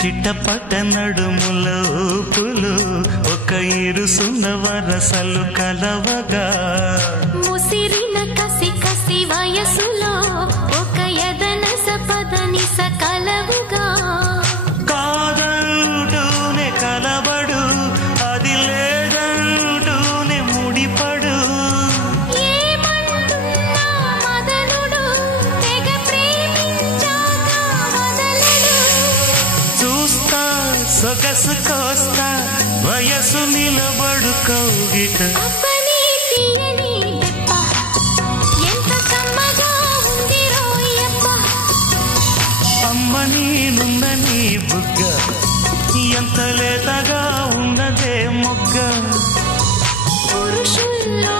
చిట్టపట్ట నడుముల ఊపులు ఒక ఇరుసున్న వరసలు కలవగా ముసిరిన కసి కసి వయసులో ఒక యదన సపదని సకలవుగా కాదంటూనే కలబడు అది లేదంటూనే ముడిపడు ఏమంటున్నా మదనుడు తెగ ప్రేమించాక వదలడు చూస్తా సొగసు కోస్తా వయసు నిలబడు కౌగిట అబ్బని తీయని దెబ్బ ఎంత కమ్మగా ఉంది రోయప్ప అమ్మ నేనున్న నీ బుగ్గ ఎంత లేతగా ఉన్నదే మొగ్గ పురుషుల్లో